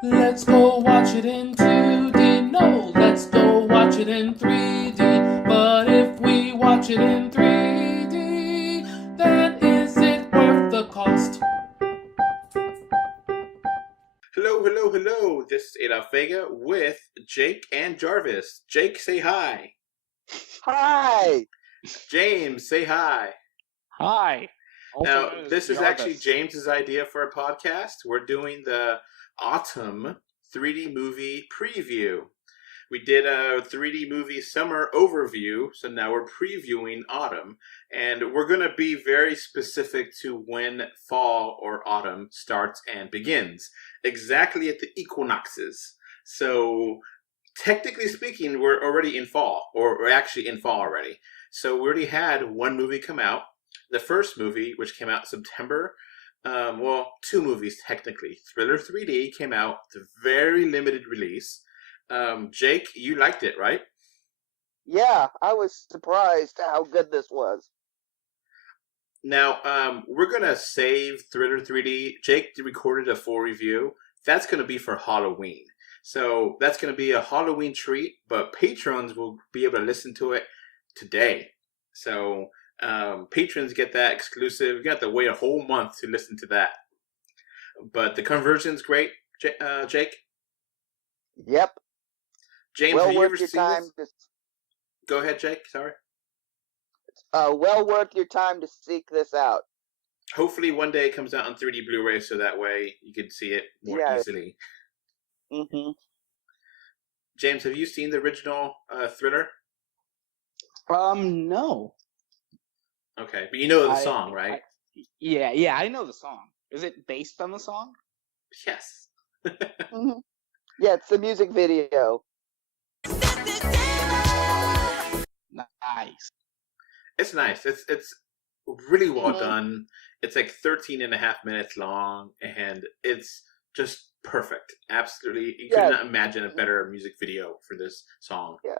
Let's go watch it in 2D. No, let's go watch it in 3D. But if we watch it in 3D, then is it worth the cost? Hello, hello, hello. This is Adolph Vega with Jake and Jarvis. Jake, say hi. Hi. James, say hi. Hi. Now, this is actually James's idea for a podcast. We're doing the Autumn 3D movie preview. We did a 3D movie summer overview, so now we're previewing Autumn. And we're going to be very specific to when fall or autumn starts and begins. Exactly at the equinoxes. So, technically speaking, we're already in fall, or we're actually in fall already. So we already had one movie come out. The first movie, which came out in September, two movies technically. Thriller 3D came out, the very limited release. Jake, you liked it, right? Yeah, I was surprised how good this was. Now, we're going to save Thriller 3D. Jake recorded a full review. That's going to be for Halloween. So that's going to be a Halloween treat, but patrons will be able to listen to it today. So patrons get that exclusive. You got to wait a whole month to listen to that. But the conversion's great, Jake. Yep. James, well have you worth ever your seen time this? Go ahead, Jake. Sorry. Well worth your time to seek this out. Hopefully one day it comes out on 3D Blu-ray so that way you can see it more easily. Mm-hmm. James, have you seen the original Thriller? No. Okay, but you know the song, right? Yeah, I know the song. Is it based on the song? Yes. Mm-hmm. Yeah, it's the music video. Nice. It's nice. It's really well done. It's like 13 and a half minutes long, and it's just perfect. Absolutely. You could not imagine a better music video for this song. Yeah.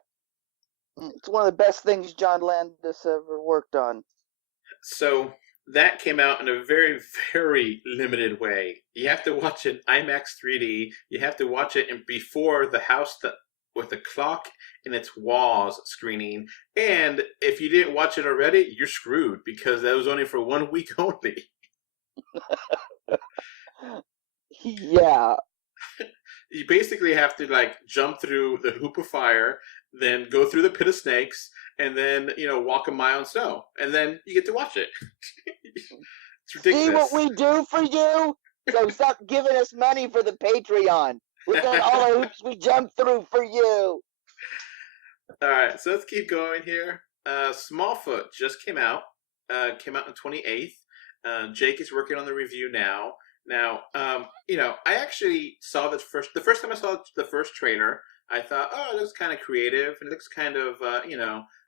It's one of the best things John Landis ever worked on. So that came out in a very, very limited way. You have to watch it IMAX 3D. You have to watch it before the house with the clock in its walls screening. And if you didn't watch it already, you're screwed because that was only for 1 week only. Yeah. You basically have to jump through the hoop of fire, then go through the pit of snakes, and then walk a mile in snow, and then you get to watch it. It's ridiculous. See what we do for you? So stop giving us money for the Patreon. Look at all the hoops we jump through for you. All right, so let's keep going here. Smallfoot just came out. Came out on the 28th. Jake is working on the review now. Now, I actually saw the first time I saw the first trailer, I thought, oh, it looks kind of creative. It looks kind of,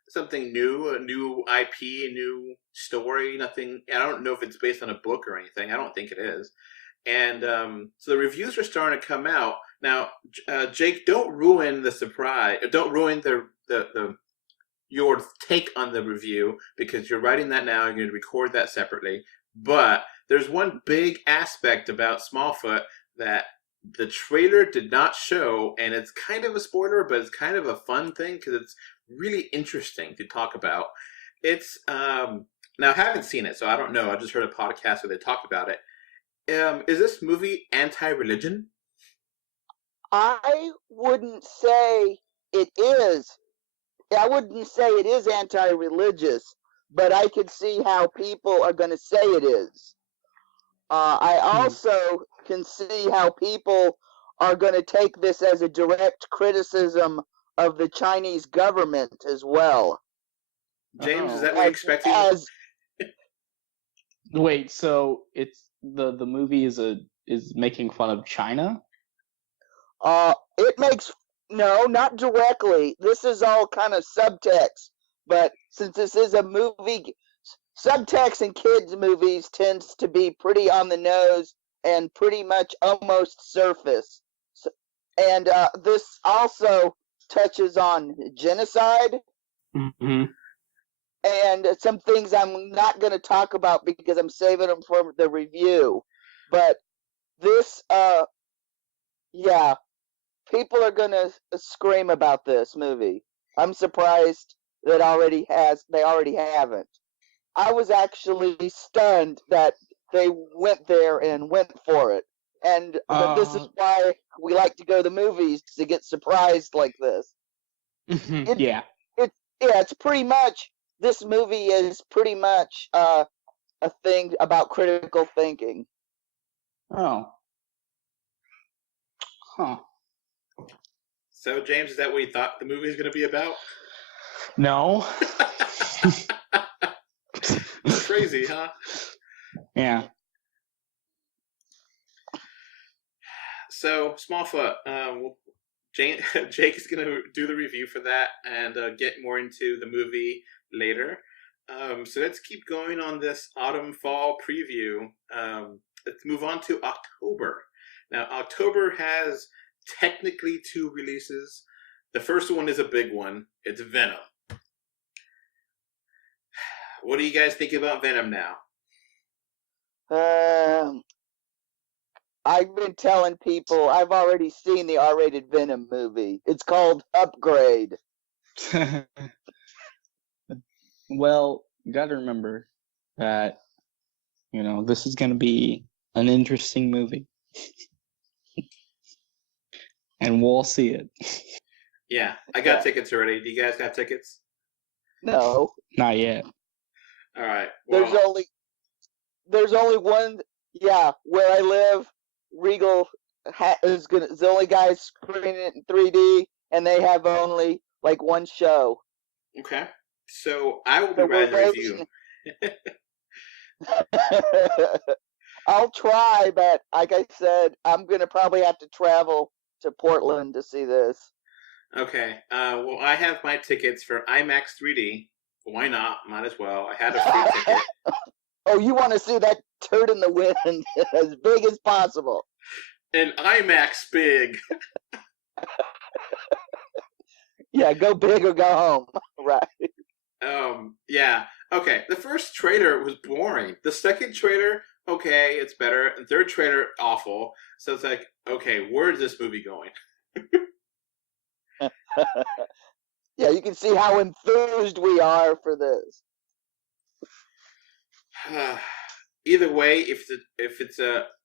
something new, a new IP, a new story. Nothing. I don't know if it's based on a book or anything. I don't think it is. And so the reviews are starting to come out now. Jake, don't ruin the surprise. Don't ruin your take on the review because you're writing that now. You're going to record that separately. But there's one big aspect about Smallfoot that the trailer did not show, and it's kind of a spoiler, but it's kind of a fun thing because it's really interesting to talk about. It's now I haven't seen it, so I don't know. I just heard a podcast where they talked about it. Is this movie anti-religion? I wouldn't say it is. I wouldn't say it is anti-religious, but I could see how people are going to say it is. I also can see how people are going to take this as a direct criticism of the Chinese government as well. James, is that what you're expecting? Wait, so it's the movie is making fun of China? It makes no, not directly. This is all kind of subtext, but since this is a movie, subtext in kids' movies tends to be pretty on the nose and pretty much almost surface. And this also touches on genocide. Mm-hmm. And some things I'm not going to talk about because I'm saving them for the review. But this, are gonna scream about this movie. I'm surprised that they already haven't. I was actually stunned that they went there and went for it. But this is why we like to go to the movies, to get surprised like this. Yeah. It's pretty much, this movie is pretty much a thing about critical thinking. Oh. Huh. So, James, is that what you thought the movie was going to be about? No. Crazy, huh? Yeah. So, Smallfoot, Jake is going to do the review for that and get more into the movie later. So let's keep going on this autumn-fall preview. Let's move on to October. Now, October has technically 2 releases. The first one is a big one. It's Venom. What do you guys think about Venom now? I've been telling people I've already seen the R-rated Venom movie. It's called Upgrade. Well, you gotta remember that, this is gonna be an interesting movie. And we'll see it. Yeah, I got tickets already. Do you guys got tickets? No. Not yet. All right. Well, There's only one. Yeah, where I live, Regal is the only guy screening it in 3D, and they have only like one show. Okay. So I will be writing a review. I'll try, but like I said, I'm gonna probably have to travel to Portland to see this. Okay. Well, I have my tickets for IMAX 3D. Why not? Might as well. I had a free ticket. Oh, you want to see that turd in the wind as big as possible? An IMAX big. Yeah, go big or go home. Right. Yeah. Okay. The first trailer was boring. The second trailer, okay, it's better. And third trailer, awful. So it's like, okay, where's this movie going? Yeah, you can see how enthused we are for this. Either way,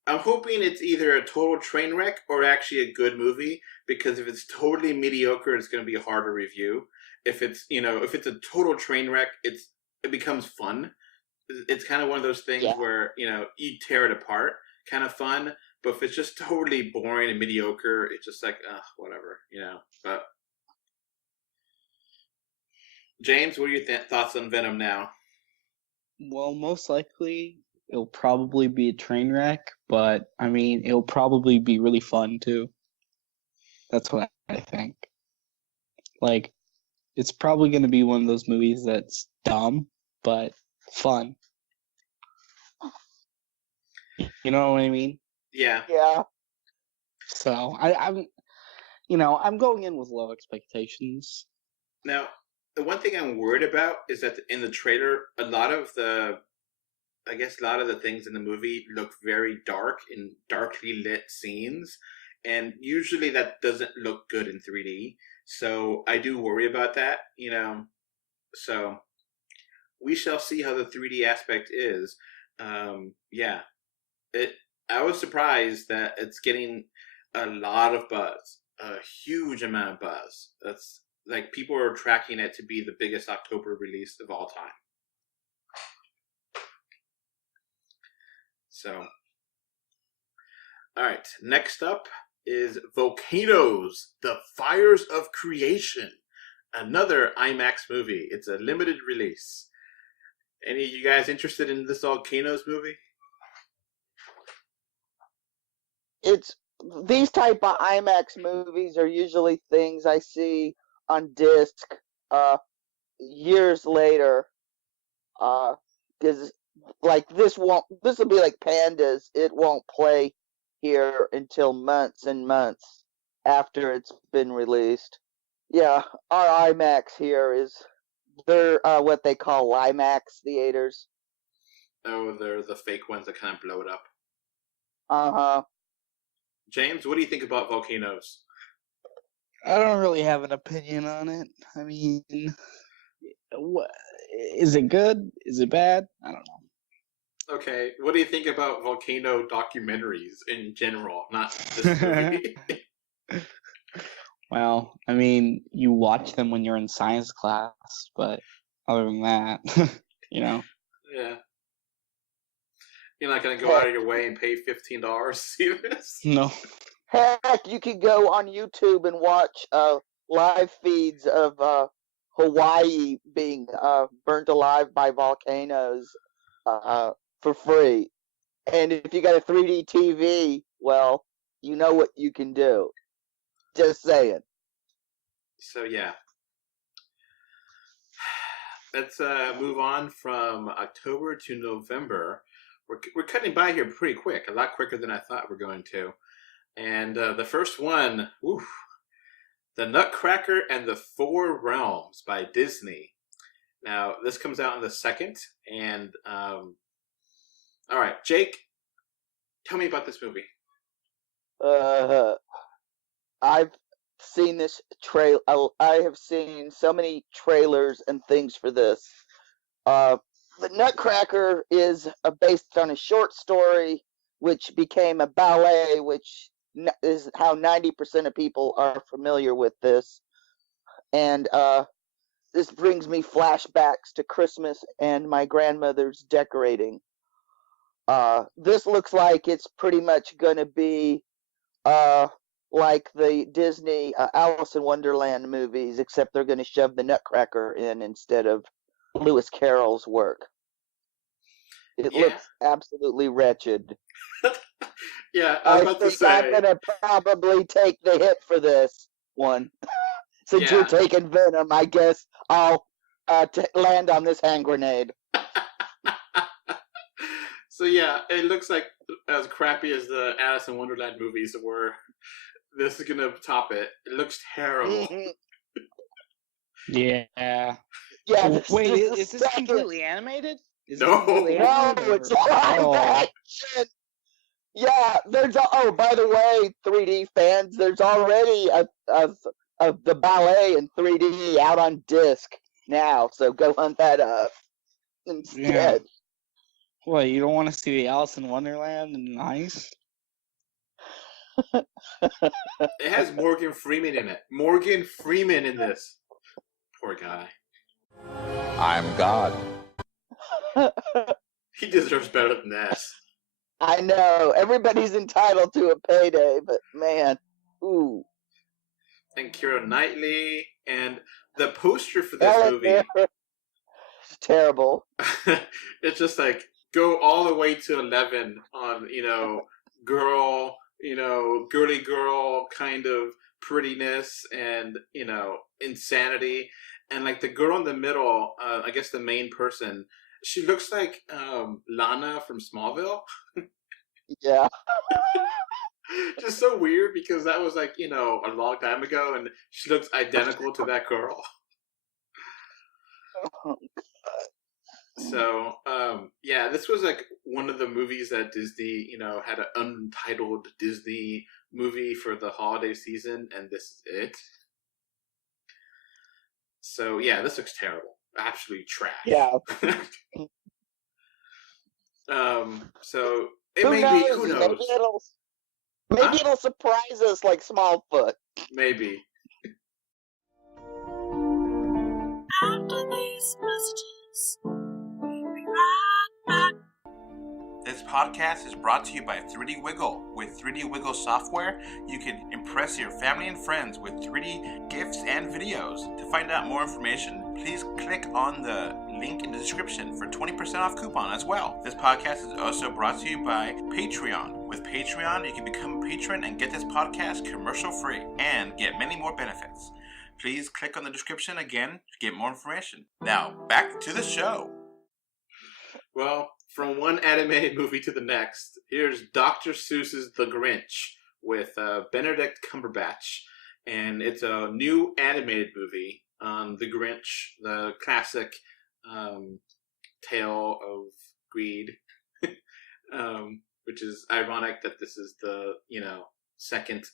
I'm hoping it's either a total train wreck or actually a good movie, because if it's totally mediocre, it's going to be hard to review. If it's a total train wreck, it becomes fun. It's kind of one of those things where, you tear it apart, kind of fun. But if it's just totally boring and mediocre, it's just like, whatever, But James, what are your thoughts on Venom now? Well, most likely it'll probably be a train wreck, but I mean, it'll probably be really fun too. That's what I think. Like, it's probably going to be one of those movies that's dumb, but fun. You know what I mean? Yeah. Yeah. So I'm going in with low expectations. Now, the one thing I'm worried about is that in the trailer, a lot of the things in the movie look very dark in darkly lit scenes, and usually that doesn't look good in 3D. So I do worry about that, So we shall see how the 3D aspect is. I was surprised that it's getting a lot of buzz, a huge amount of buzz. That's like, people are tracking it to be the biggest October release of all time. So, all right. Next up is Volcanoes: The Fires of Creation, another IMAX movie. It's a limited release. Any of you guys interested in this Volcanoes movie? These type of IMAX movies are usually things I see on disc years later, because like this will be like Pandas. It won't play here until months and months after it's been released. Yeah, our IMAX here they're what they call IMAX theaters. Oh, they're the fake ones that kind of blow it up. Uh-huh. James, what do you think about Volcanoes? I don't really have an opinion on it. I mean, what is it good? Is it bad? I don't know. Okay, what do you think about volcano documentaries in general? Not this movie. Well, I mean, you watch them when you're in science class, but other than that, you know. Yeah. You're not going to go out of your way and pay $15 to see this? No. Heck, you could go on YouTube and watch live feeds of Hawaii being burnt alive by volcanoes for free. And if you got a 3D TV, well, you know what you can do. Just saying. So, yeah. Let's move on from October to November. We're cutting by here pretty quick, a lot quicker than I thought we're going to. And the first one, The Nutcracker and the Four Realms by Disney. Now, this comes out on the 2nd. And, all right, Jake, tell me about this movie. I've seen this trail. I have seen so many trailers and things for this. The Nutcracker is based on a short story, which became a ballet, which is how 90% of people are familiar with this. And this brings me flashbacks to Christmas and my grandmother's decorating. This looks like it's pretty much going to be like the Disney Alice in Wonderland movies, except they're going to shove the Nutcracker in instead of Lewis Carroll's work. It looks absolutely wretched. Yeah, I was about to say. I'm going to probably take the hit for this one. Since you're taking Venom, I guess I'll land on this hand grenade. So yeah, it looks like as crappy as the Alice in Wonderland movies were, this is gonna top it. It looks terrible. Yeah. Yeah. Wait, is this completely animated? No, it's live action. Yeah, there's by the way, 3D fans, there's already the ballet in 3D out on disc now, so go hunt that up instead. Yeah. What, you don't want to see the Alice in Wonderland in ice? It has Morgan Freeman in it. Morgan Freeman in this. Poor guy. I'm God. He deserves better than this. I know. Everybody's entitled to a payday, but man, ooh. And Keira Knightley, and the poster for this movie. It's terrible. It's just like, go all the way to 11 on, girl, girly girl kind of prettiness and, insanity. And like the girl in the middle, I guess the main person, she looks like Lana from Smallville. Yeah. Just so weird because that was like, a long time ago and she looks identical to that girl. Oh, So, this was like one of the movies that Disney, had an untitled Disney movie for the holiday season, and this is it. So, yeah, this looks terrible. Absolutely trash. Yeah. So, who knows? Maybe it'll surprise us like Smallfoot. Maybe. After these messages, we'll be right back. This podcast is brought to you by 3D Wiggle. With 3D Wiggle software, you can impress your family and friends with 3D gifts and videos. To find out more information, please click on the link in the description for 20% off coupon as well. This podcast is also brought to you by Patreon. With Patreon, you can become a patron and get this podcast commercial-free and get many more benefits. Please click on the description again to get more information. Now, back to the show. Well, from one animated movie to the next, here's Dr. Seuss's The Grinch with Benedict Cumberbatch. And it's a new animated movie on The Grinch, the classic tale of greed. Which is ironic that this is the, second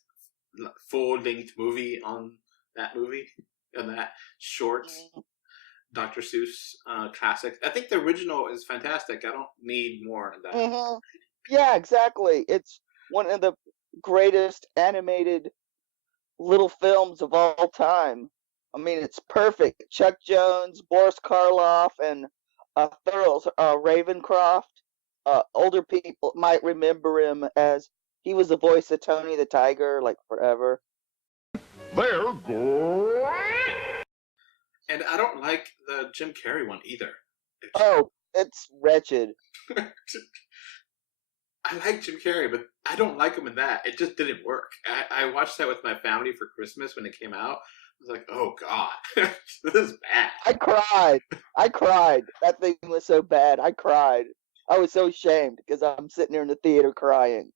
full-length movie on that short Dr. Seuss classic. I think the original is fantastic. I don't need more than that. Mm-hmm. Yeah, exactly. It's one of the greatest animated little films of all time. I mean, it's perfect. Chuck Jones, Boris Karloff, and Thurles Ravencroft. Older people might remember him as he was the voice of Tony the Tiger, like forever. They're great. And I don't like the Jim Carrey one either. It's wretched. I like Jim Carrey, but I don't like him in that. It just didn't work. I watched that with my family for Christmas when it came out. I was like, oh God, this is bad. I cried. That thing was so bad. I cried. I was so ashamed because I'm sitting there in the theater crying.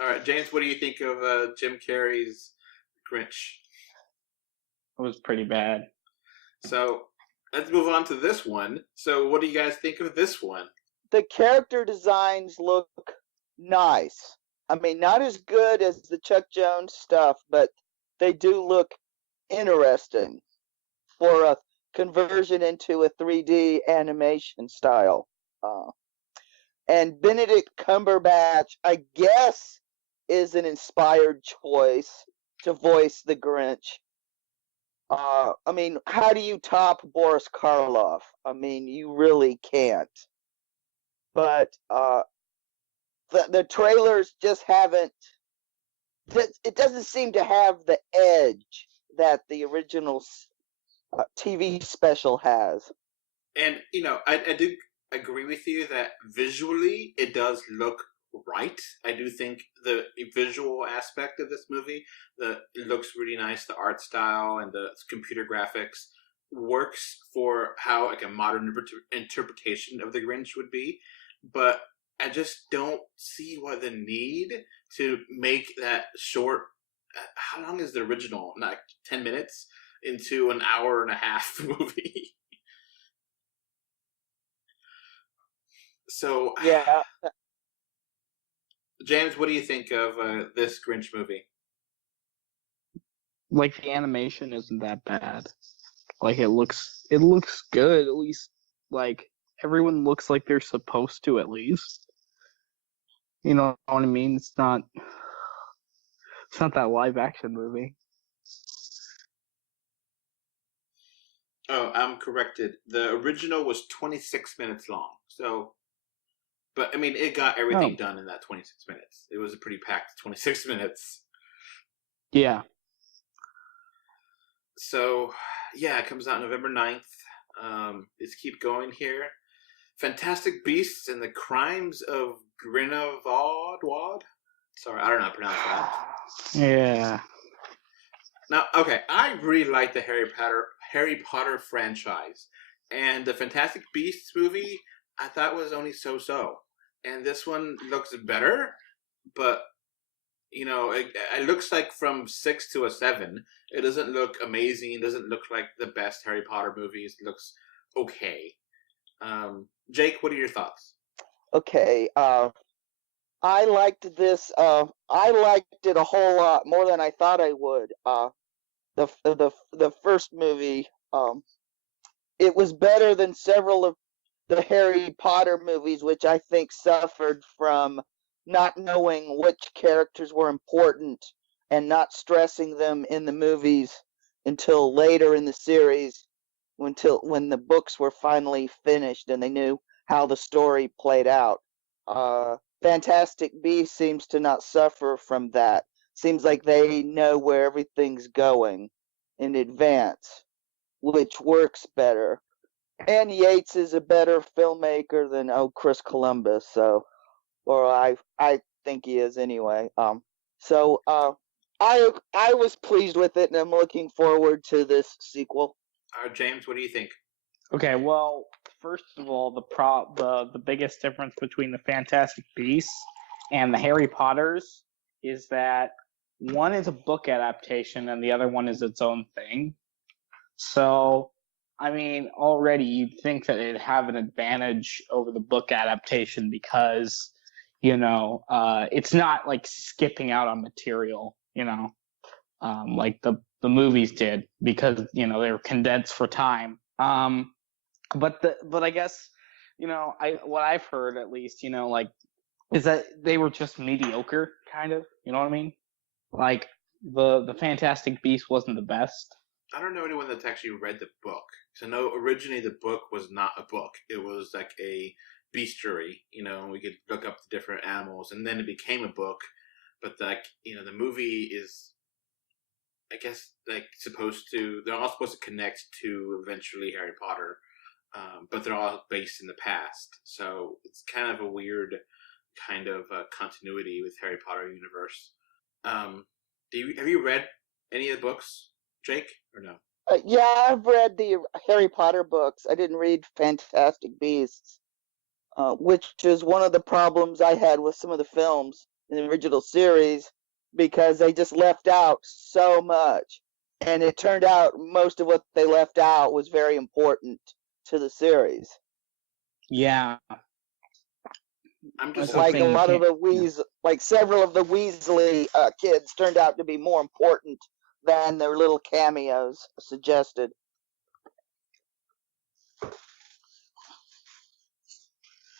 All right, James, what do you think of Jim Carrey's Grinch? It was pretty bad. So let's move on to this one. So what do you guys think of this one? The character designs look nice. I mean, not as good as the Chuck Jones stuff, but they do look interesting for a conversion into a 3D animation style. And Benedict Cumberbatch, I guess, is an inspired choice to voice the Grinch. I mean, how do you top Boris Karloff? I mean, you really can't. But the trailers just haven't. It doesn't seem to have the edge that the original TV special has. And I do agree with you that visually it does look right. I do think the visual aspect of this movie, it looks really nice. The art style and the computer graphics works for how like a modern interpretation of the Grinch would be. But I just don't see what the need to make that short. How long is the original? Like 10 minutes into an hour and a half movie. So yeah, James, what do you think of this Grinch movie? Like, the animation isn't that bad. Like, it looks good. At least, like, everyone looks like they're supposed to, at least. You know what I mean? It's not that live action movie. Oh, I'm corrected. The original was 26 minutes long. So, but I mean, it got everything done in that 26 minutes. It was a pretty packed 26 minutes. Yeah. So, yeah, it comes out November 9th. Let's keep going here. Fantastic Beasts and the Crimes of Grindelwald. Sorry, I don't know how to pronounce that. Yeah. Now, okay, I really like the Harry Potter franchise. And the Fantastic Beasts movie, I thought was only so-so. And this one looks better, but, it looks like from 6 to a 7. It doesn't look amazing. It doesn't look like the best Harry Potter movies. It looks okay. Jake, what are your thoughts? Okay, I liked this. I liked it a whole lot more than I thought I would. The first movie, it was better than several of the Harry Potter movies, which I think suffered from not knowing which characters were important and not stressing them in the movies until later in the series, when the books were finally finished and they knew how the story played out. Fantastic Beasts seems to not suffer from that. Seems like they know where everything's going in advance, which works better. And Yates is a better filmmaker than Chris Columbus, or I think he is anyway. So I was pleased with it, and I'm looking forward to this sequel. James, what do you think? Okay, well, first of all, the biggest difference between the Fantastic Beasts and the Harry Potters is that one is a book adaptation and the other one is its own thing. So, I mean, already you'd think that it'd have an advantage over the book adaptation because, it's not like skipping out on material, like the movies did because they were condensed for time. But I guess what I've heard at least like is that they were just mediocre, kind of. You know what I mean? Like the Fantastic Beast wasn't the best. I don't know anyone that's actually read the book. So I know originally the book was not a book. It was like a bestiary. We could look up the different animals, and then it became a book. But the movie is, I guess, they're all supposed to connect to eventually Harry Potter, but they're all based in the past. So it's kind of a weird kind of continuity with Harry Potter universe. Have you read any of the books, Jake, or no? Yeah, I've read the Harry Potter books. I didn't read Fantastic Beasts, which is one of the problems I had with some of the films in the original series, because they just left out so much. And it turned out most of what they left out was very important to the series. Yeah. I'm just like a lot of the like several of the Weasley kids turned out to be more important than their little cameos suggested.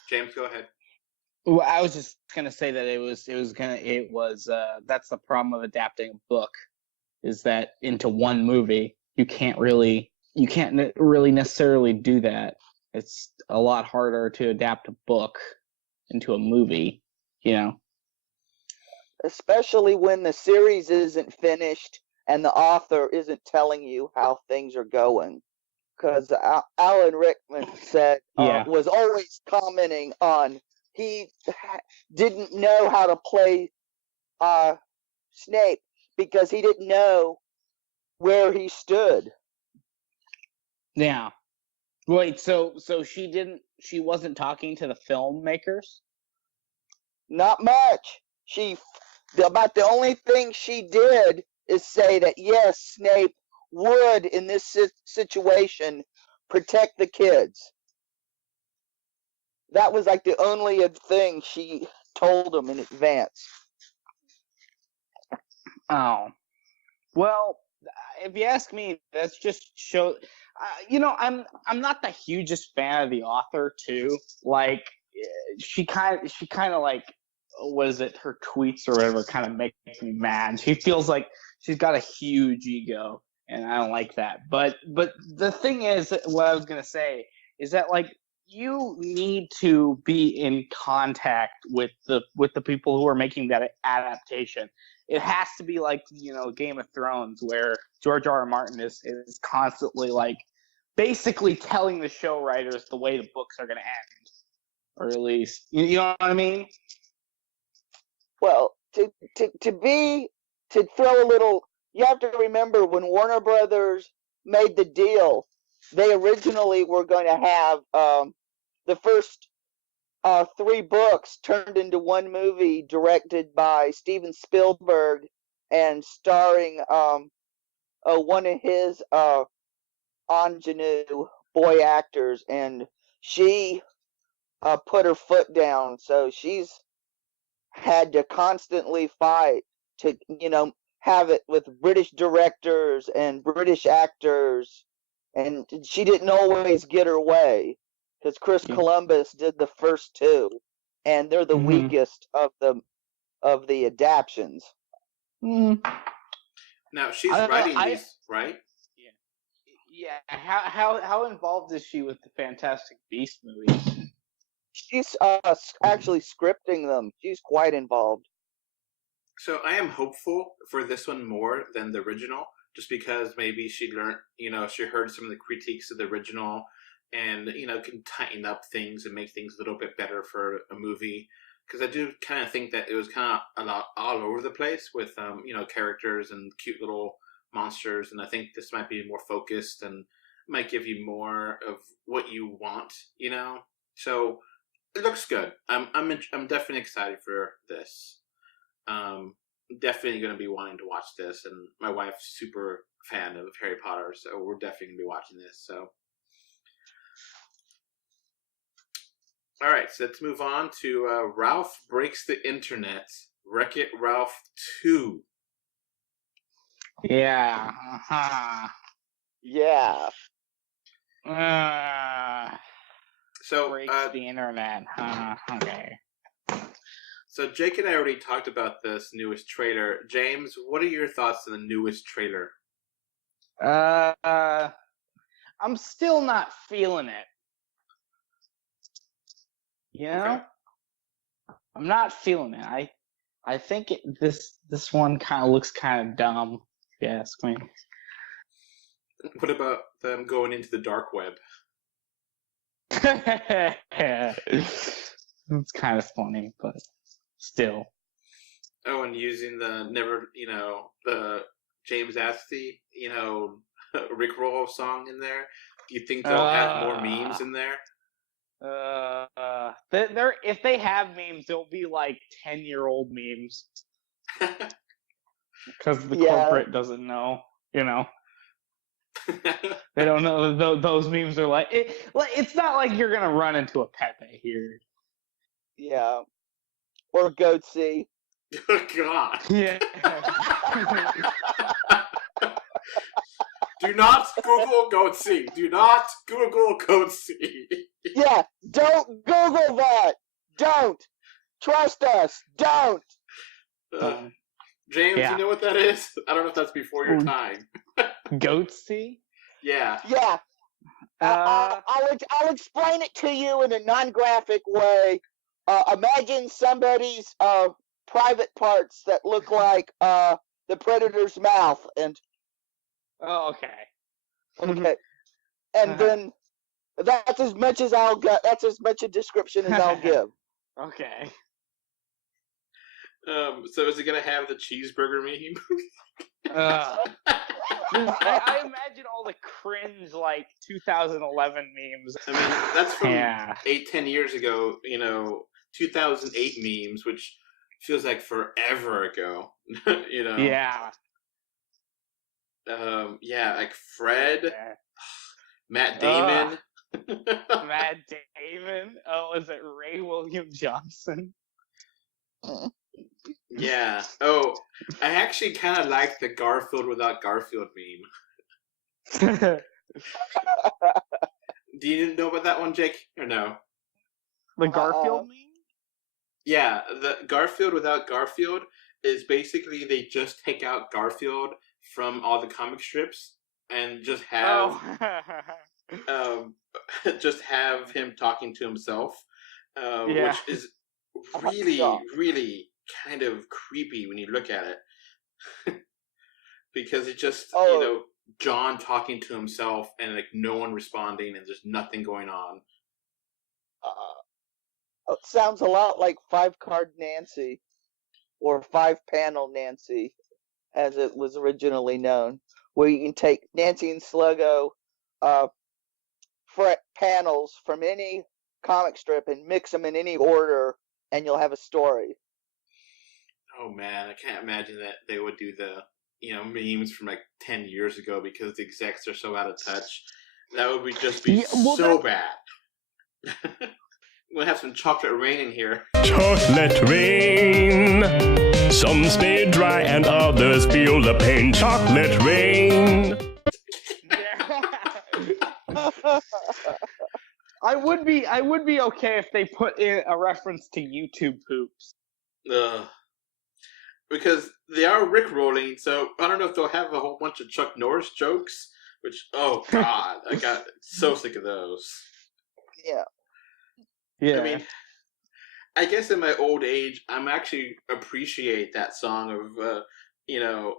James, go ahead. Well, I was just gonna say that that's the problem of adapting a book, is that into one movie you can't really necessarily do that. It's a lot harder to adapt a book into a movie, Especially when the series isn't finished and the author isn't telling you how things are going. Because Alan Rickman said was always commenting on he didn't know how to play Snape because he didn't know where he stood. Yeah. Wait, so she wasn't talking to the filmmakers? Not much. About the only thing she did is say that yes, Snape would in this situation protect the kids. That was like the only thing she told them in advance. Oh. Well, if you ask me, that's just show. I'm not the hugest fan of the author too. Like, she kind of like, what is it? Her tweets or whatever kind of make me mad. She feels like she's got a huge ego, and I don't like that. But the thing is, what I was gonna say is that like you need to be in contact with the people who are making that adaptation. It has to be like Game of Thrones, where George R. R. Martin is constantly like basically telling the show writers the way the books are going to end, or at least you know what I mean. Well, to throw a little, you have to remember when Warner Brothers made the deal, they originally were going to have the first 3 books turned into one movie directed by Steven Spielberg and starring one of his ingenue boy actors, and she put her foot down, so she's had to constantly fight to have it with British directors and British actors, and she didn't always get her way. Because Chris Columbus did the first 2, and they're the weakest of the adaptions. Now she's writing these, right? Yeah. How involved is she with the Fantastic Beast movies? She's actually scripting them. She's quite involved. So I am hopeful for this one more than the original, just because maybe she learned, she heard some of the critiques of the original, and can tighten up things and make things a little bit better for a movie. Because I do kind of think that it was kind of a lot all over the place with characters and cute little monsters, and I think this might be more focused and might give you more of what you want. So it looks good. I'm definitely excited for this. Definitely going to be wanting to watch this, and my wife's super fan of Harry Potter, so we're definitely going to be watching this. So. All right, so let's move on to Ralph Breaks the Internet. Wreck-It Ralph 2. Yeah. Yeah. So, Breaks the internet. Okay. So Jake and I already talked about this newest trailer. James, what are your thoughts on the newest trailer? I'm still not feeling it. You know? Okay. I'm not feeling it. I think this one kind of looks kind of dumb, if you ask me. What about them going into the dark web? It's kind of funny, but still. Oh, and using the the James Astley, Rickroll song in there. Do you think they'll have more memes in there? If they have memes, they'll be like 10-year-old memes. Because the corporate doesn't know, They don't know those memes are like it's not like you're gonna run into a Pepe here. Yeah. Or Goatsy. Oh, God. Yeah. Do not Google Goatsy. Do not Google Goatsy. Yeah, don't Google that. Don't. Trust us. Don't. James, Yeah. you know what that is? I don't know if that's before your time. Goatsy? Yeah. Yeah. I'll explain it to you in a non-graphic way. Imagine somebody's private parts that look like the predator's mouth, and Oh, okay. okay, and then that's as much as I'll get. That's as much a description as I'll give. Okay. So is it gonna have the cheeseburger meme? I imagine all the cringe 2011 memes. I mean, that's from Yeah. 8-10 years ago. 2008 memes, which feels like forever ago. Yeah. Yeah, like Fred, Yeah. Matt Damon. Matt Damon. Oh, is it Ray William Johnson? Yeah. Oh, I actually kind of like the Garfield without Garfield meme. Do you know about that one, Jake, or no? The Garfield meme? Yeah, the Garfield without Garfield is basically they just take out Garfield from all the comic strips and just have just have him talking to himself, which is really, really kind of creepy when you look at it. Because it's just, John talking to himself and no one responding and just nothing going on. It sounds a lot like 5-card Nancy, or 5-panel Nancy, as it was originally known, where you can take Nancy and Sluggo panels from any comic strip and mix them in any order, and you'll have a story. Oh man, I can't imagine that they would do the memes from 10 years ago because the execs are so out of touch. That would be so bad. We'll have some chocolate rain in here. Chocolate rain. Some stay dry and others feel the pain. Chocolate rain. I would be okay if they put in a reference to YouTube poops. Because they are rickrolling, so I don't know if they'll have a whole bunch of Chuck Norris jokes, which, oh god, I got so sick of those. Yeah. Yeah. I mean, I guess in my old age, I'm actually appreciate that song of,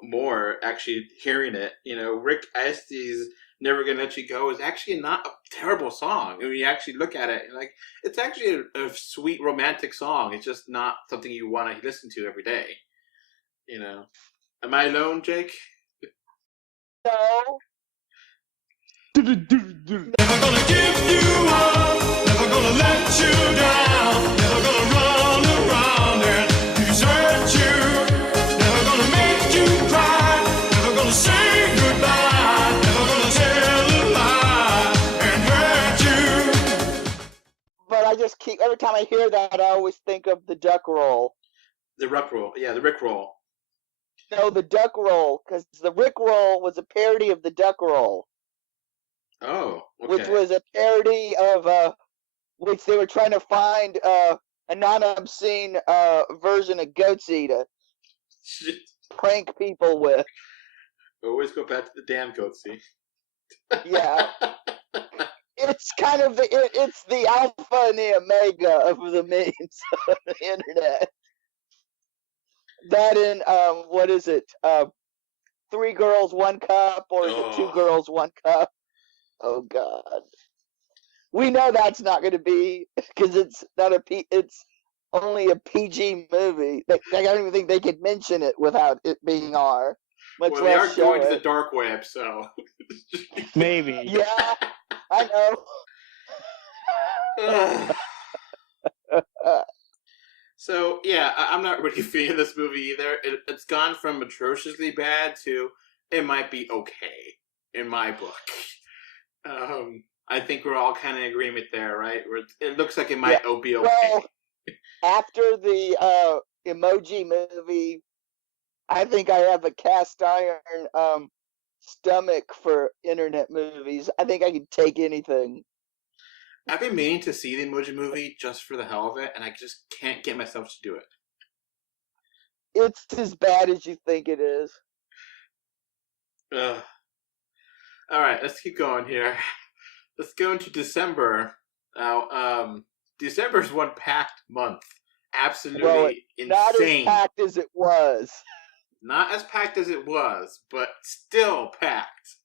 more actually hearing it. Rick Astley's Never Gonna Let You Go is actually not a terrible song. When you actually look at it, it's actually a sweet romantic song. It's just not something you want to listen to every day. Am I alone, Jake? No. Never gonna give you up. Never gonna let you down. Never gonna run around and desert you. Never gonna make you cry. Never gonna say goodbye. Never gonna tell a lie and hurt you. But I just every time I hear that, I always think of the duck roll. The Ruck Roll. Yeah, the Rick Roll. No, the duck roll, because the Rick roll was a parody of the duck roll, Oh, okay. which was a parody of which they were trying to find a non-obscene version of Goatsy to prank people with. Always go back to the damn Goatsy. Yeah. It's kind of it's the alpha and the omega of the memes on the internet. That and what is it? 3 girls, 1 cup, or is it 2 Oh. girls, 1 cup? Oh God. We know that's not going to be, because it's not it's only a PG movie. I don't even think they could mention it without it being R. Much Well, they are less show going to the it. dark web, so. Maybe. Yeah, I know. So, yeah, I'm not really feeling this movie either. It's gone from atrociously bad to it might be okay, in my book. I think we're all kind of in agreement there, right? It looks like it might be okay. Well, after the Emoji movie, I think I have a cast iron stomach for internet movies. I think I can take anything. I've been meaning to see the Emoji Movie just for the hell of it, and I just can't get myself to do it. It's as bad as you think it is. Ugh. All right, let's keep going here. Let's go into December. Now, December is one packed month. Absolutely Not as insane. packed as it was. Not as packed as it was, but still packed.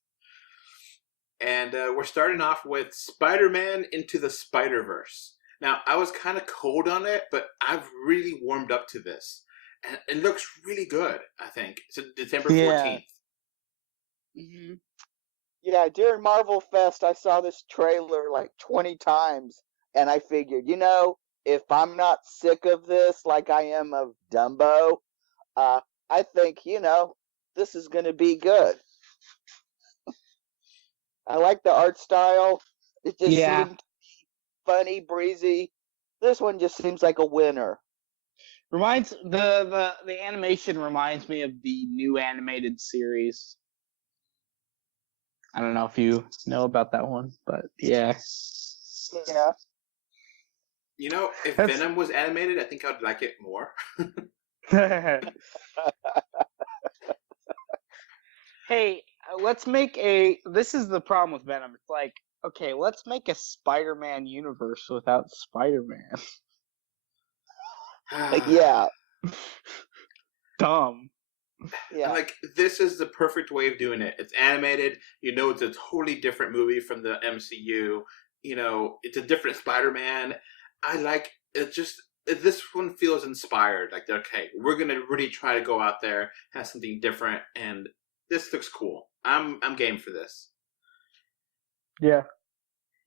And we're starting off with Spider-Man Into the Spider-Verse. Now, I was kind of cold on it, but I've really warmed up to this. And it looks really good, I think. It's December 14th. Mm-hmm. Yeah, during Marvel Fest, I saw this trailer like 20 times, and I figured, if I'm not sick of this like I am of Dumbo, I think, this is going to be good. I like the art style. It just seemed funny, breezy. This one just seems like a winner. Reminds the animation reminds me of the new animated series. I don't know if you know about that one, but yeah. Yeah. If Venom was animated, I think I'd like it more. Hey, this is the problem with Venom. It's like, okay, let's make a Spider-Man universe without Spider-Man. Yeah. Dumb. Yeah. Like, this is the perfect way of doing it. It's animated. It's a totally different movie from the MCU. It's a different Spider-Man. I like it. This one feels inspired. Like, okay, we're gonna really try to go out there, have something different, and this looks cool. I'm game for this. Yeah.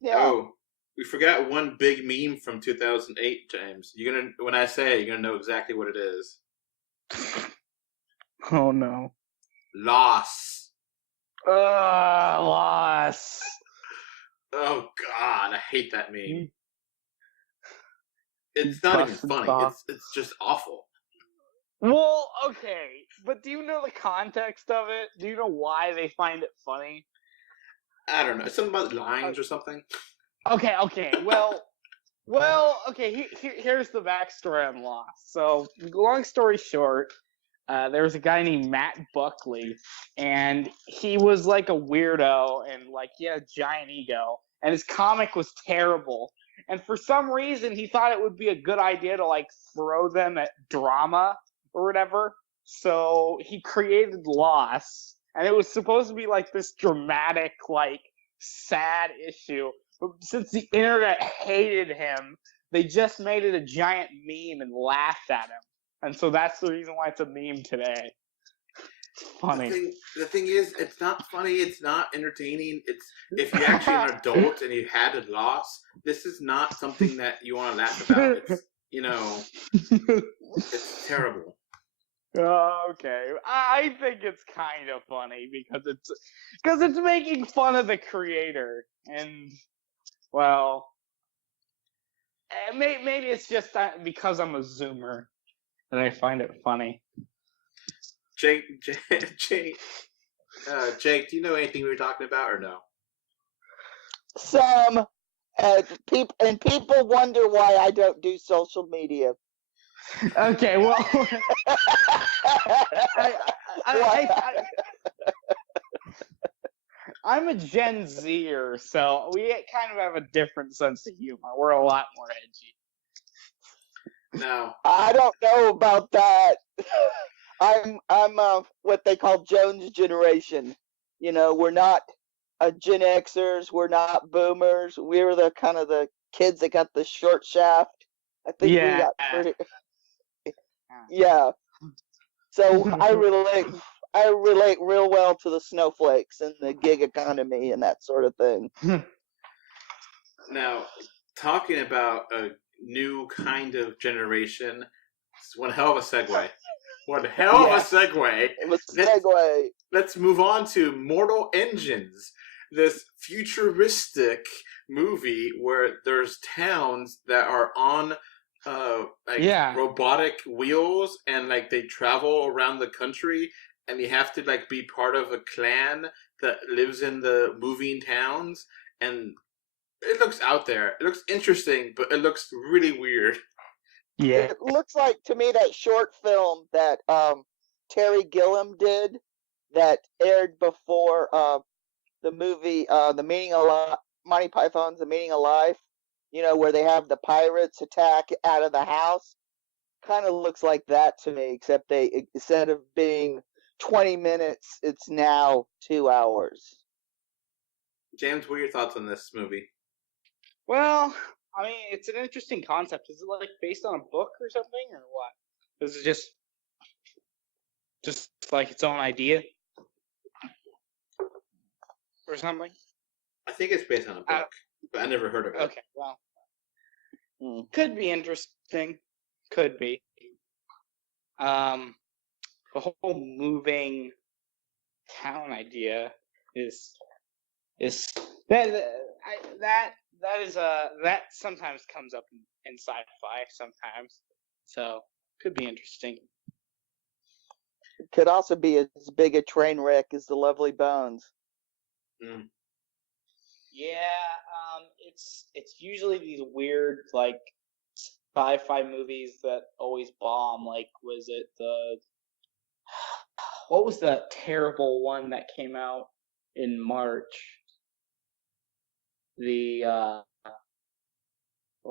Yeah. Oh, we forgot one big meme from 2008, James. When I say it, you're gonna know exactly what it is. Oh no. Loss. Loss. Oh God, I hate that meme. It's not even funny. It's just awful. Well, okay, but do you know the context of it? Do you know why they find it funny? I don't know. It's something about lines or something. Okay. Well, okay. Here's the backstory on Lost. So, long story short, there was a guy named Matt Buckley, and he was like a weirdo, and like he had a giant ego, and his comic was terrible. And for some reason, he thought it would be a good idea to like throw them at drama or whatever. So he created Lost, and it was supposed to be like this dramatic, like sad issue. But since the internet hated him, they just made it a giant meme and laughed at him. And so that's the reason why it's a meme today. It's funny. The thing is, it's not funny. It's not entertaining. It's if you're actually an adult and you had a loss, this is not something that you want to laugh about. It's it's terrible. Okay, I think it's kind of funny because it's making fun of the creator, and well, maybe it's just that because I'm a Zoomer that I find it funny. Jake, Jake, do you know anything we were talking about or no? Some people wonder why I don't do social media. Okay, well, I'm a Gen Zer, so we kind of have a different sense of humor. We're a lot more edgy. No. I don't know about that. I'm what they call Jones generation. You know, we're not Gen Xers. We're not Boomers. We're the kind of the kids that got the short shaft. I think we got pretty. Yeah. So I relate real well to the snowflakes and the gig economy and that sort of thing. Now, talking about a new kind of generation, it's one hell of a segue. One hell of a segue. It was a segue. Let's move on to Mortal Engines, this futuristic movie where there's towns that are on robotic wheels and like they travel around the country and you have to like be part of a clan that lives in the moving towns, and it looks out there. It looks interesting, but it looks really weird. Yeah. It looks like to me that short film that Terry Gilliam did that aired before the movie The Meaning of Life, Monty Python's The Meaning of Life, you know, where they have the pirates attack out of the house. Kind of looks like that to me, except they, instead of being 20 minutes, it's now 2 hours. James, what are your thoughts on this movie? Well, I mean, it's an interesting concept. Is it like based on a book or something, or what? Is it just like its own idea or something? I think it's based on a book, but I never heard of it. Okay, well, could be interesting. Could be. The whole moving town idea is that sometimes comes up in sci-fi sometimes, so could be interesting. It could also be as big a train wreck as The Lovely Bones. Yeah, it's usually these weird like sci-fi movies that always bomb. Like, was it what was that terrible one that came out in March? The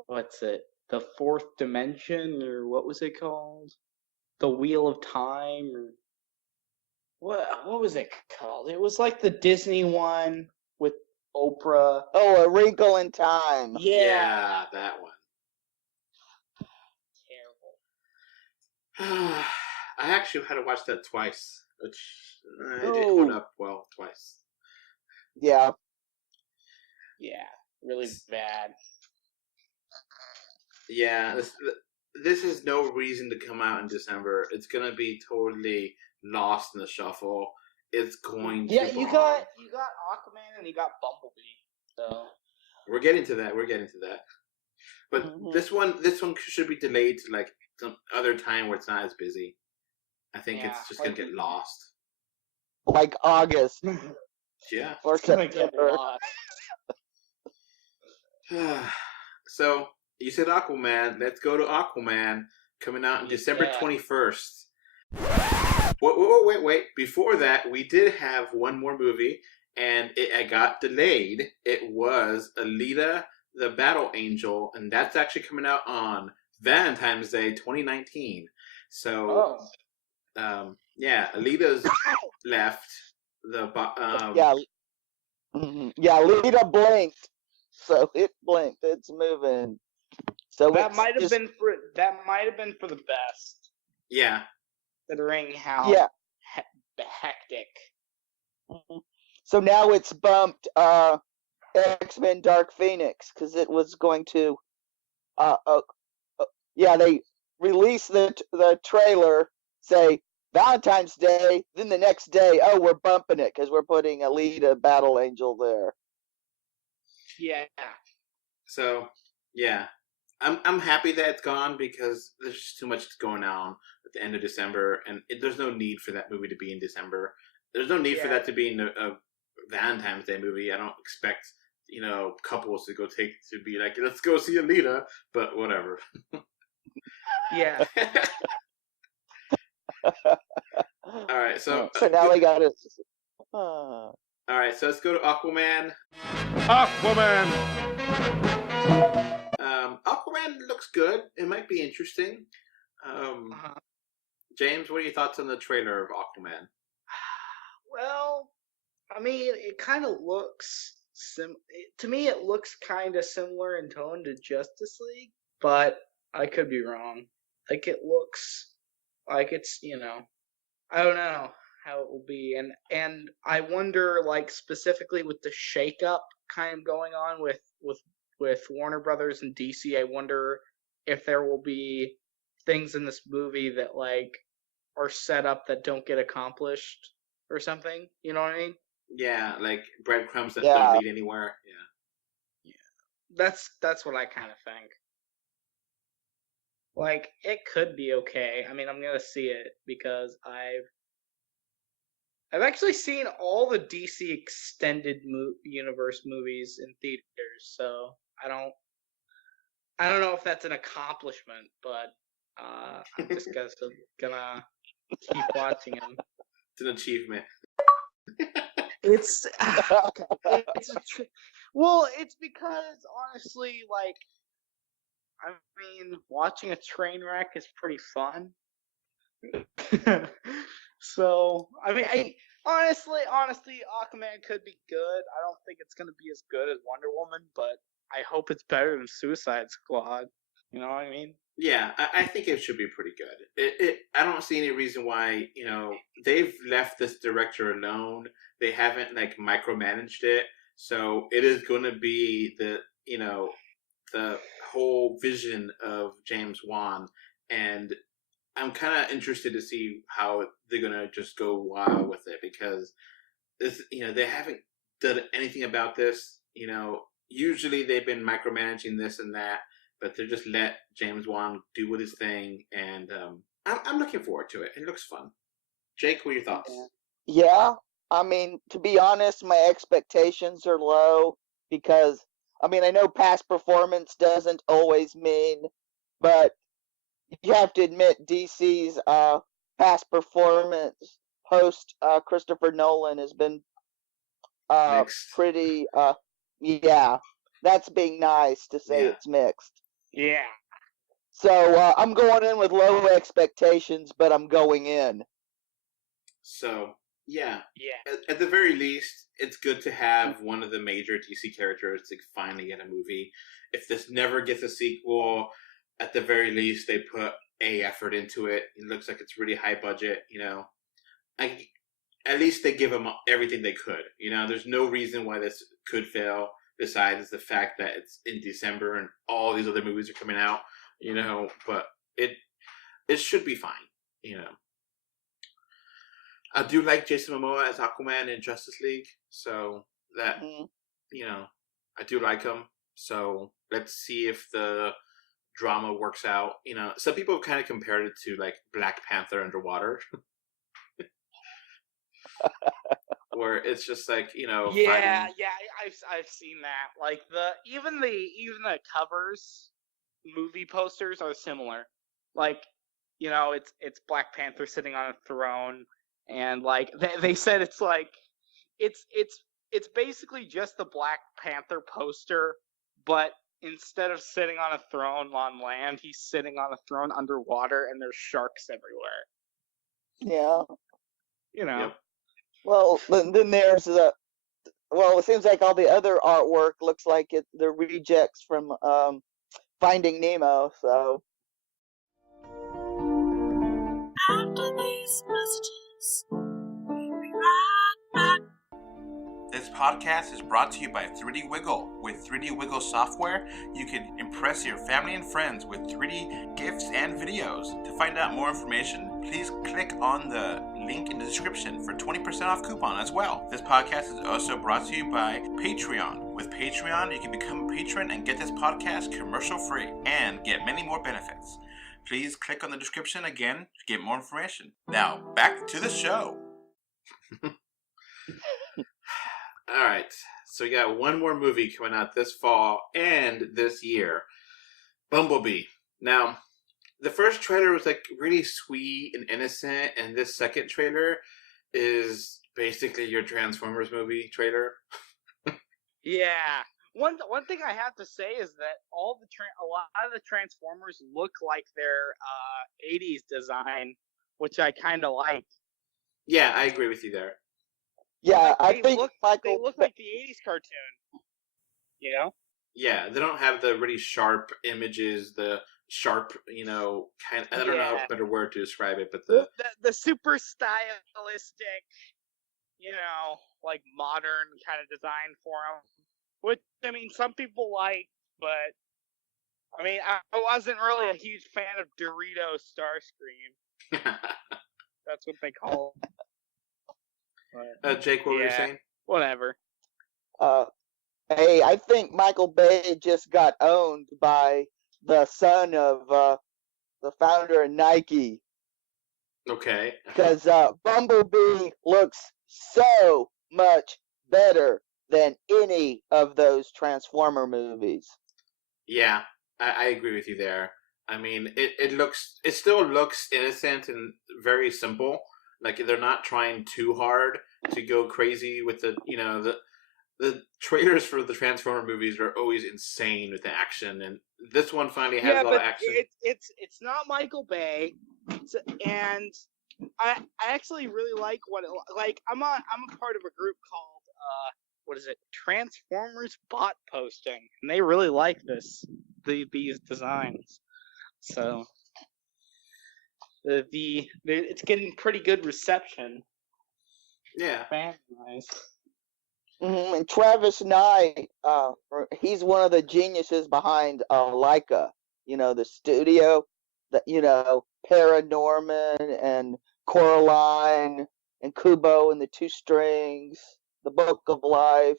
what's it? The Fourth Dimension, or what was it called? The Wheel of Time, or what was it called? It was like the Disney one with Oprah. Oh, A Wrinkle in Time. Yeah, that one. Terrible. I actually had to watch that twice, which I did hold up well twice. Yeah. Yeah, really bad. Yeah, this is no reason to come out in December. It's gonna be totally lost in the shuffle. It's going to. Yeah, bomb. you got Aquaman and you got Bumblebee. So we're getting to that. But this one should be delayed to like some other time where it's not as busy. I think it's just gonna get lost. Like August. Yeah. Or September. So you said Aquaman. Let's go to Aquaman, coming out on December 21st. Wait. Before that, we did have one more movie, and it got delayed. It was Alita, the Battle Angel, and that's actually coming out on Valentine's Day 2019. So, Alita's left. Alita blinked. So it blinked. It's moving. So that might have been for the best. Yeah. Considering how hectic. So now it's bumped X-Men Dark Phoenix because it was going to they released the trailer, say Valentine's Day, then the next day, we're bumping it because we're putting Alita Battle Angel there. Yeah. So, yeah. I'm happy that it's gone because there's just too much going on at the end of December, and there's no need for that movie to be in December. There's no need for that to be in a Valentine's Day movie. I don't expect couples to be like, let's go see Alita, but whatever. Yeah. All right, so now we got it. All right, so let's go to Aquaman. Aquaman! Aquaman looks good. It might be interesting. James, what are your thoughts on the trailer of Aquaman? Well, I mean, it kind of looks to me. It looks kind of similar in tone to Justice League, but I could be wrong. Like, it looks like it's I don't know how it will be, and I wonder, like, specifically with the shakeup kind of going on with Warner Brothers and DC. I wonder if there will be things in this movie that like are set up that don't get accomplished or something. You know what I mean? Yeah, like breadcrumbs that don't lead anywhere. Yeah. That's what I kind of think. Like, it could be okay. I mean, I'm gonna see it because I've actually seen all the DC extended universe movies in theaters, so I don't know if that's an accomplishment, but I'm just gonna keep watching them. It's an achievement. It's it's because honestly, like, I mean, watching a train wreck is pretty fun. So, I mean, honestly, Aquaman could be good. I don't think it's gonna be as good as Wonder Woman, but I hope it's better than Suicide Squad. You know what I mean? Yeah, I think it should be pretty good. I don't see any reason why, they've left this director alone. They haven't, like, micromanaged it. So it is going to be the whole vision of James Wan. And I'm kind of interested to see how they're going to just go wild with it, because this, they haven't done anything about this. Usually they've been micromanaging this and that, but they just let James Wan do with his thing, and I'm looking forward to it. It looks fun. Jake, what are your thoughts? Yeah, I mean, to be honest, my expectations are low because, I mean, I know past performance doesn't always mean, but you have to admit DC's past performance post Christopher Nolan has been Mixed. pretty, that's being nice to say. It's mixed. Yeah. So I'm going in with low expectations, but I'm going in. So, yeah. At the very least, it's good to have one of the major DC characters to finally get a movie. If this never gets a sequel, at the very least, they put effort into it. It looks like it's really high budget, At least they give them everything they could. There's no reason why this could fail, besides the fact that it's in December and all these other movies are coming out, but it should be fine, I do like Jason Momoa as Aquaman in Justice League, so that, I do like him. So let's see if the drama works out. Some people have kind of compared it to, like, Black Panther underwater. Where it's just like, fighting. I've seen that. Like, even the covers, movie posters are similar. Like, it's Black Panther sitting on a throne, and like they said it's like it's basically just the Black Panther poster, but instead of sitting on a throne on land, he's sitting on a throne underwater, and there's sharks everywhere. Yeah. Yep. Well, then there's it seems like all the other artwork looks like the rejects from Finding Nemo, so. After these messages, we'll be right back. This podcast is brought to you by 3D Wiggle. With 3D Wiggle software, you can impress your family and friends with 3D gifts and videos. To find out more information, please click on the link in the description for 20% off coupon as well. This podcast is also brought to you by Patreon. With Patreon, you can become a patron and get this podcast commercial-free and get many more benefits. Please click on the description again to get more information. Now, back to the show. All right, so we got one more movie coming out this fall and this year, Bumblebee. Now, the first trailer was like really sweet and innocent, and this second trailer is basically your Transformers movie trailer. Yeah. One thing I have to say is that a lot of the Transformers look like their 80s design, which I kind of like. Yeah, I agree with you there. Yeah, They I think look Michael. like the 80s cartoon. You know? Yeah, they don't have the really sharp images, the sharp, kind of, I don't know Yeah. a better word to describe it, but The super stylistic, like modern kind of design for them. Which, I mean, some people like, but, I mean, I wasn't really a huge fan of Doritos Starscream. That's what they call them. But, Jake, what were you yeah. saying? whatever. Hey, I think Michael Bay just got owned by the son of the founder of Nike, Okay. because Bumblebee looks so much better than any of those Transformer movies. Yeah, I agree with you there. I mean, it still looks innocent and very simple. Like, they're not trying too hard to go crazy with the trailers for the Transformer movies are always insane with the action, and this one finally has a lot of action. It's not Michael Bay, and I actually really like I'm a part of a group called Transformers Bot Posting, and they really like these designs. So it's getting pretty good reception. Yeah. Fan-wise. And Travis Knight, he's one of the geniuses behind Leica, the studio, Paranorman and Coraline and Kubo and the Two Strings, The Book of Life.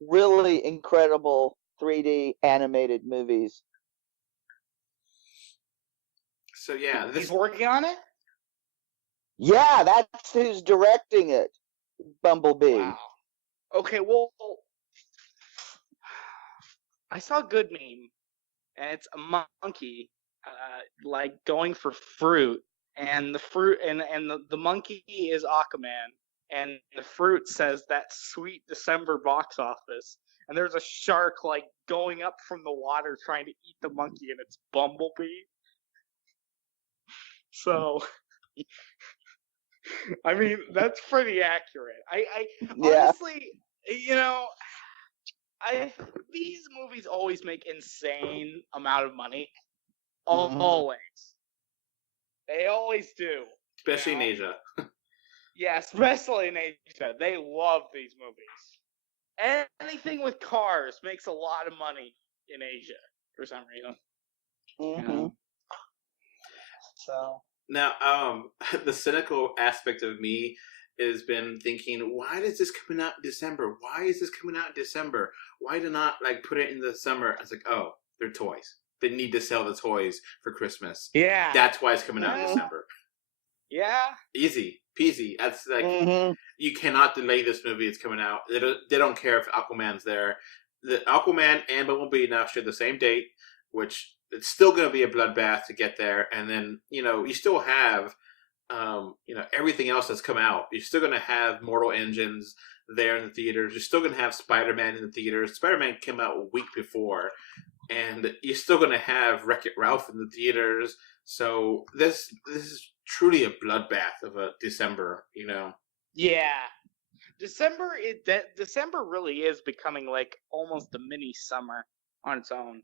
Really incredible 3D animated movies. So yeah, He's working on it? Yeah, that's who's directing it, Bumblebee. Wow. Okay, well, I saw a good meme, and it's a monkey, going for fruit, and the fruit, and the monkey is Aquaman, and the fruit says that sweet December box office, and there's a shark, going up from the water trying to eat the monkey, and it's Bumblebee. So, I mean, that's pretty accurate. Honestly, these movies always make insane amount of money. Always. They always do. especially in Asia. Yeah, especially in Asia. They love these movies. Anything with cars makes a lot of money in Asia for some reason. Mm-hmm. So Now, the cynical aspect of me has been thinking, why is this coming out in December? Why is this coming out in December? Why do not put it in the summer? I was like, oh, they're toys. They need to sell the toys for Christmas. yeah, That's why it's coming out in December. yeah. Easy peasy. That's Mm-hmm. you cannot delay this movie. It's coming out. They don't care if Aquaman's there. The Aquaman and Bumblebee now share the same date, which it's still going to be a bloodbath to get there. And then you still have everything else that's come out. You're still going to have Mortal Engines there in the theaters. You're still going to have Spider-Man in the theaters. Spider-Man came out a week before, and you're still going to have Wreck-It Ralph in the theaters. So this is truly a bloodbath of a December. Yeah. December really is becoming almost a mini summer on its own.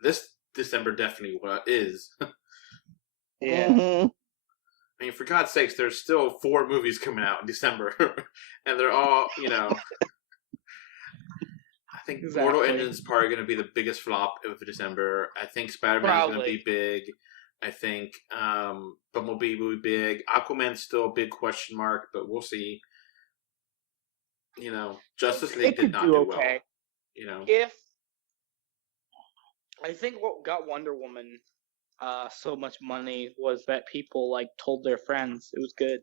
This December definitely is. Yeah. Mm-hmm. I mean, for God's sakes, there's still 4 movies coming out in December, and they're all, I think Exactly. Mortal Engines is probably going to be the biggest flop of December. I think Spider-Man is going to be big. I think Bumblebee will be big. Aquaman's still a big question mark, but we'll see. Justice League did not do well. You know. If I think what got Wonder Woman so much money was that people like told their friends it was good.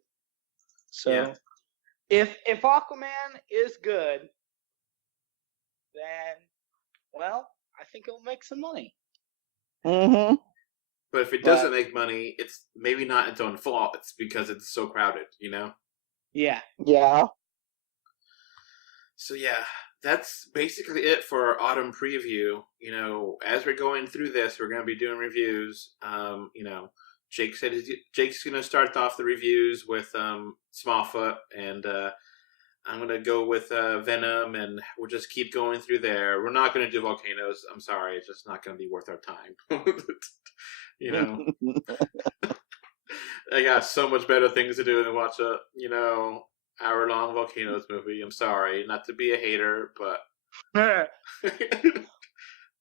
So Yeah. if Aquaman is good, then well, I think it'll make some money. Mm-hmm. But if it doesn't make money, it's maybe not its own fault. It's because it's so crowded, you know? Yeah. Yeah. So yeah, that's basically it for our autumn preview. You know, as we're going through this, we're going to be doing reviews. You know, Jake said Jake's going to start off the reviews with Smallfoot, and I'm going to go with Venom, and we'll just keep going through there. We're not going to do volcanoes. I'm sorry, it's just not going to be worth our time. You know, I got so much better things to do than watch a, you know, hour-long volcanoes movie. I'm sorry, not to be a hater, but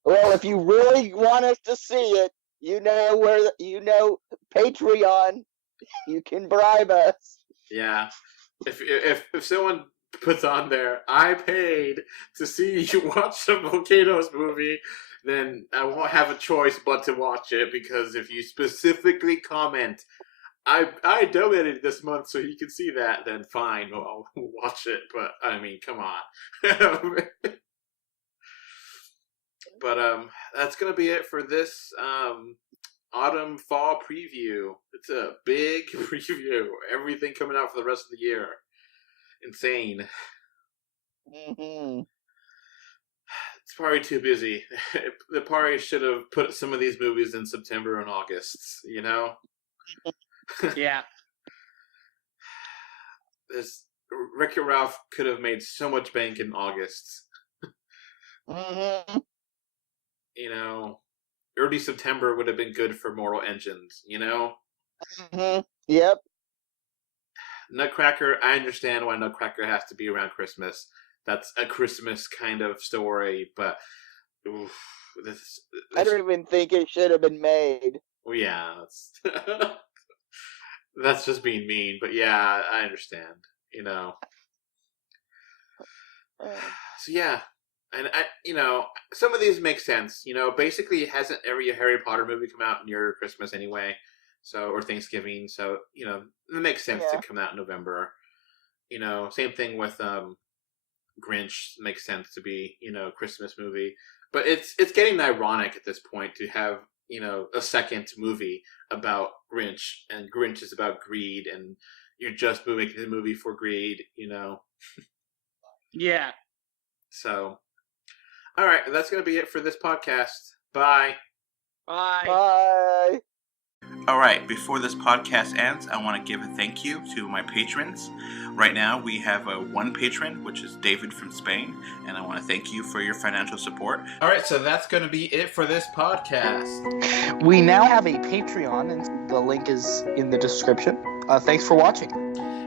Well, if you really want us to see it, you know Patreon. You can bribe us. yeah. If someone puts on there, I paid to see you watch a volcanoes movie, then I won't have a choice but to watch it, because if you specifically comment, I donated this month so you can see that, then fine, I'll watch it. But I mean, come on. But that's gonna be it for this autumn fall preview. It's a big preview. Everything coming out for the rest of the year. Insane. Mm-hmm. It's probably too busy. The party should have put some of these movies in September and August, you know? Yeah. Wreck-It Ralph could have made so much bank in August. Mm-hmm. You know, early September would have been good for Mortal Engines, you know? Mm-hmm. Yep. Nutcracker, I understand why Nutcracker has to be around Christmas. That's a Christmas kind of story, but oof, this I don't even think it should have been made. well, yeah, that's just being mean, but yeah, I understand, you know. So yeah, and you know, some of these make sense. You know, basically, hasn't every Harry Potter movie come out near Christmas anyway? So, or Thanksgiving. So, you know, it makes sense to come out in November. You know, same thing with Grinch. Makes sense to be, you know, Christmas movie. But it's getting ironic at this point to have, you know, a second movie about Grinch, and Grinch is about greed, and you're just making the movie for greed, you know. Yeah. So, all right, that's going to be it for this podcast. Bye. Bye. Bye. All right, before this podcast ends, I want to give a thank you to my patrons. Right now, we have one patron, which is David from Spain, and I want to thank you for your financial support. All right, so that's going to be it for this podcast. We now have a Patreon, and the link is in the description. Thanks for watching.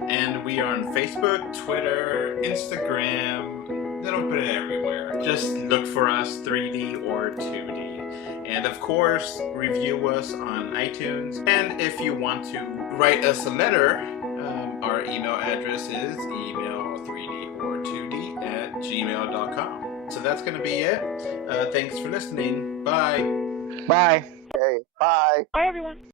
And we are on Facebook, Twitter, Instagram, little bit everywhere. Just look for us, 3D or 2D. And of course, review us on iTunes. And if you want to write us a letter, our email address is email3d or2d@gmail.com. So that's going to be it. Thanks for listening. Bye. Bye. Okay. Bye. Bye, everyone.